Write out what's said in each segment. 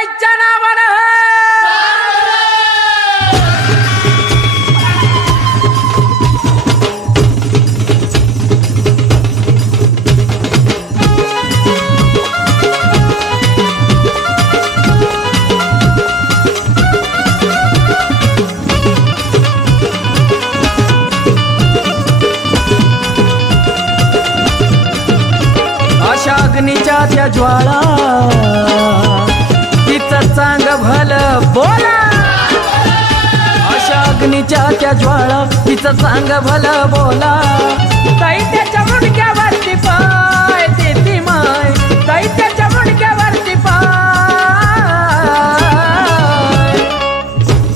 बाईच्या नावानं अशा अग्नीच्या त्या ज्वाळा तिचं चांग भल बोला अशा अग्नीच्या त्या ज्वाळा तिचं चांग भल बोला दैत्याच्या मुंडक्यावरती पाय देती माय दैत्याच्या मुंडक्यावरती पाय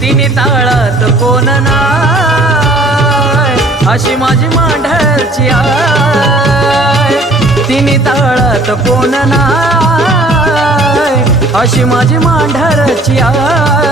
तिने ताळत कोण नाय अशी माझी मांढरची आय तिने ताळत कोण नाय अशी माझी मांढरची आय